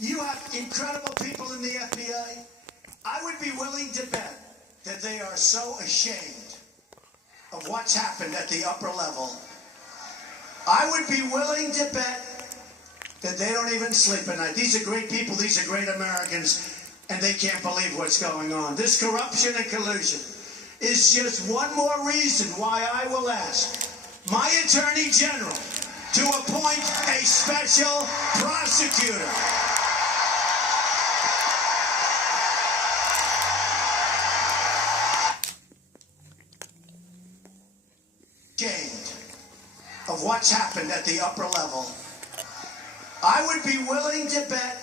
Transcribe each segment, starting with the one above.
You have incredible people in the FBI. I would be willing to bet that they are so ashamed of what's happened at the upper level. I would be willing to bet that they don't even sleep at night. These are great people. These are great Americans, and they can't believe what's going on. This corruption and collusion is just one more reason why I will ask my Attorney General to appoint a special prosecutor. Ashamed of what's happened at the upper level. I would be willing to bet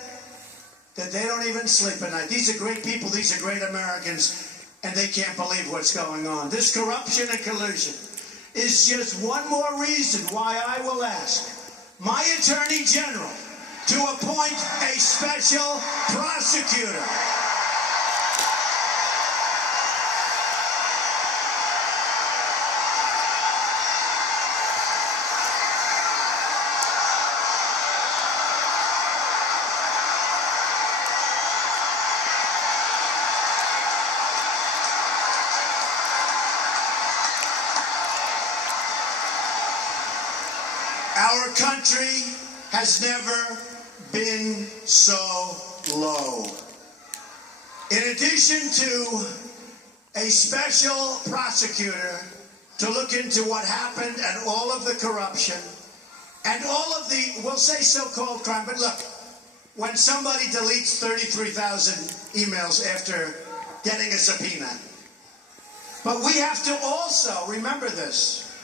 that they don't even sleep at night. These are great people. These are great Americans, and they can't believe what's going on. This corruption and collusion is just one more reason why I will ask my Attorney General to appoint a special prosecutor. Our country has never been so low. In addition to a special prosecutor to look into what happened and all of the corruption and all of the, we'll say so-called crime, but look, when somebody deletes 33,000 emails after getting a subpoena, but we have to also remember this,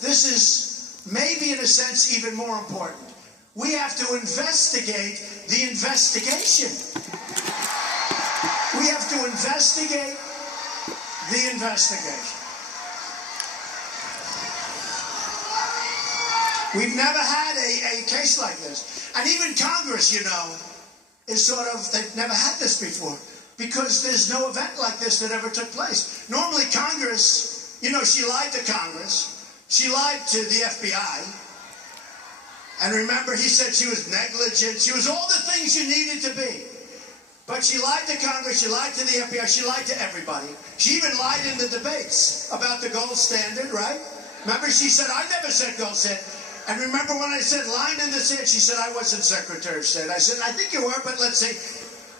this is maybe in a sense even more important. We have to investigate the investigation. We have to investigate the investigation. We've never had a case like this. And even Congress, you know, is sort of, they've never had this before because there's no event like this that ever took place. Normally Congress, you know, she lied to Congress. She lied to the FBI. And remember, he said she was negligent. She was all the things you needed to be. But she lied to Congress. She lied to the FBI. She lied to everybody. She even lied in the debates about the gold standard, right? Remember, she said, I never said gold standard. And remember when I said line in the sand, she said, I wasn't Secretary of State. I said, I think you were, but let's see.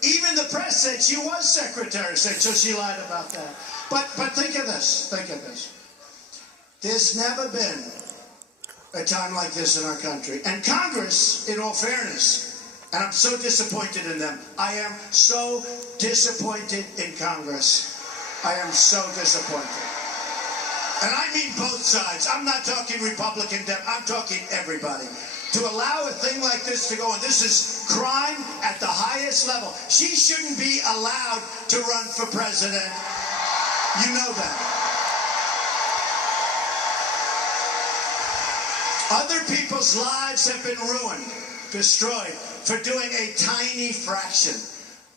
Even the press said she was Secretary of State, so she lied about that. But think of this. Think of this. There's never been a time like this in our country. And Congress, in all fairness, and I'm so disappointed in them. I am so disappointed in Congress. I am so disappointed. And I mean both sides. I'm not talking Republican, I'm talking everybody. To allow a thing like this to go on, this is crime at the highest level. She shouldn't be allowed to run for president. You know that. Other people's lives have been ruined, destroyed, for doing a tiny fraction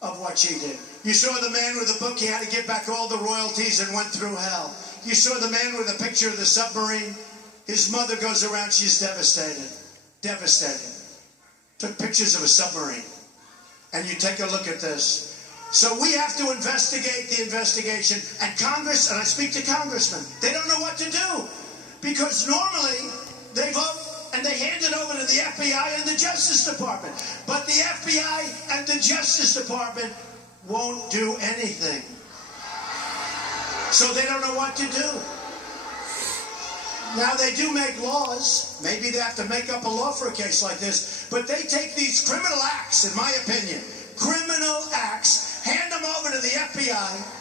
of what she did. You saw the man with the book, he had to give back all the royalties and went through hell. You saw the man with a picture of the submarine. His mother goes around, she's devastated. Devastated. Took pictures of a submarine. And you take a look at this. So we have to investigate the investigation. And Congress, and I speak to congressmen, they don't know what to do. Because normally, they vote and they hand it over to the FBI and the Justice Department. But the FBI and the Justice Department won't do anything. So they don't know what to do. Now they do make laws. Maybe they have to make up a law for a case like this. But they take these criminal acts, in my opinion, criminal acts, hand them over to the FBI.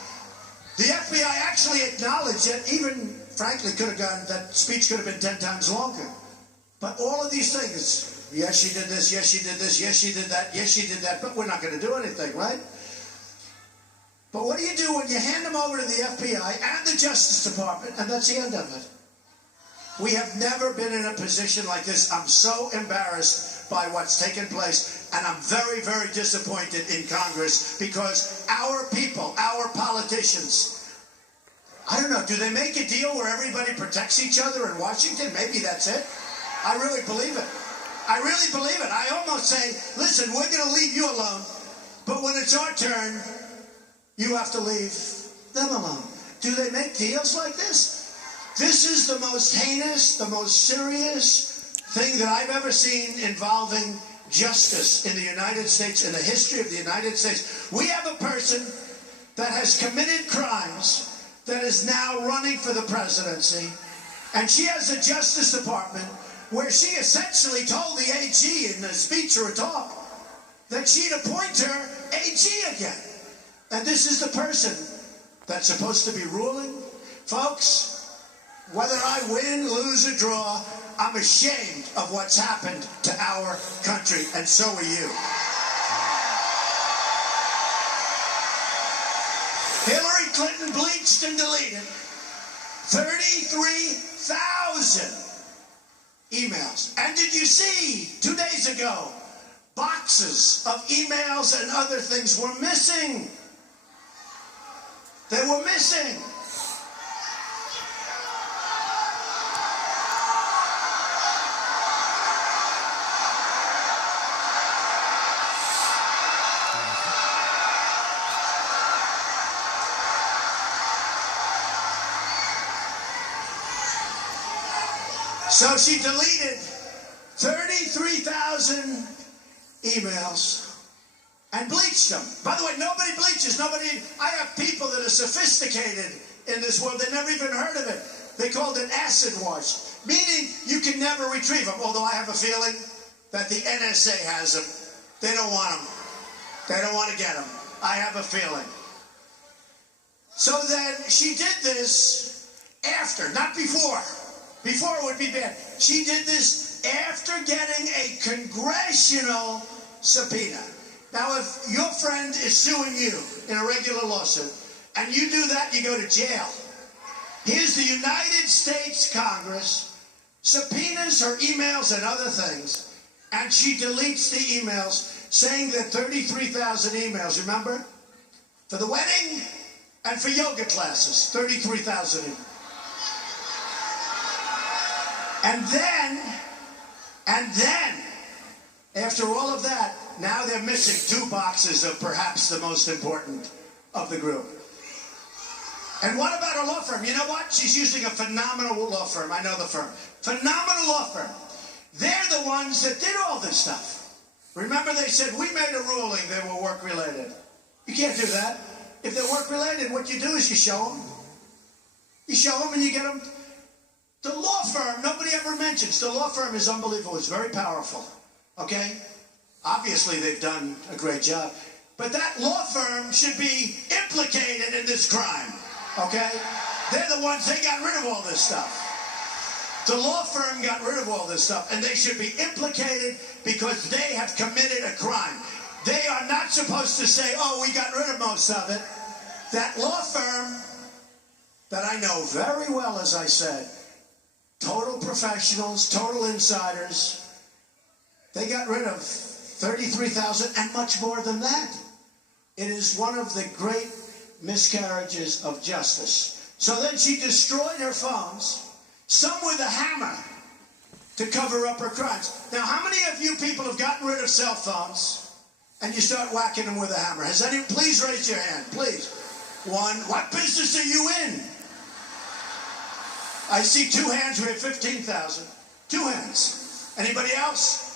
The FBI actually acknowledged it, even frankly could have gone, that speech could have been 10 times longer. But all of these things, yes, she did this, yes, she did this, yes, she did that, yes, she did that, but we're not going to do anything, right? But what do you do when you hand them over to the FBI and the Justice Department, and that's the end of it? We have never been in a position like this. I'm so embarrassed by what's taken place, and I'm very, very disappointed in Congress because our people, our politicians, I don't know, do they make a deal where everybody protects each other in Washington? Maybe that's it. I really believe it. I really believe it. I almost say, listen, we're going to leave you alone, but when it's our turn, you have to leave them alone. Do they make deals like this? This is the most heinous, the most serious thing that I've ever seen involving justice in the United States, in the history of the United States. We have a person that has committed crimes that is now running for the presidency, and she has a Justice Department where she essentially told the AG in a speech or a talk that she'd appoint her AG again. And this is the person that's supposed to be ruling. Folks, whether I win, lose, or draw, I'm ashamed of what's happened to our country, and so are you. Hillary Clinton bleached and deleted 33,000 emails. And did you see, 2 days ago, boxes of emails and other things were missing? They were missing. So she deleted 33,000 emails and bleached them. By the way, nobody bleaches. I have people that are sophisticated in this world. They never even heard of it. They called it acid wash, meaning you can never retrieve them. Although I have a feeling that the NSA has them. They don't want them. They don't want to get them. I have a feeling. So then she did this after, not before. Before it would be bad. She did this after getting a congressional subpoena. Now, if your friend is suing you in a regular lawsuit, and you do that, you go to jail. Here's the United States Congress, subpoenas her emails and other things, and she deletes the emails, saying that 33,000 emails, remember? For the wedding and for yoga classes, 33,000 emails. And then, after all of that, now they're missing 2 boxes of perhaps the most important of the group. And what about her law firm? You know what? She's using a phenomenal law firm. I know the firm. Phenomenal law firm. They're the ones that did all this stuff. Remember, they said, we made a ruling they were work-related. You can't do that. If they're work-related, what you do is you show them. You show them and you get them. The law firm, nobody ever mentions. The law firm is unbelievable. It's very powerful. Okay? Obviously, they've done a great job. But that law firm should be implicated in this crime. Okay? They're the ones, they got rid of all this stuff. The law firm got rid of all this stuff, and they should be implicated because they have committed a crime. They are not supposed to say, oh, we got rid of most of it. That law firm that I know very well, as I said, total professionals, total insiders, they got rid of 33,000 and much more than that. It is one of the great miscarriages of justice. So then she destroyed her phones, some with a hammer, to cover up her crimes. Now, how many of you people have gotten rid of cell phones and you start whacking them with a hammer? Has anyone? Please raise your hand, please. 1. What business are you in? I see 2 hands. We have 15,000. 2 hands. Anybody else?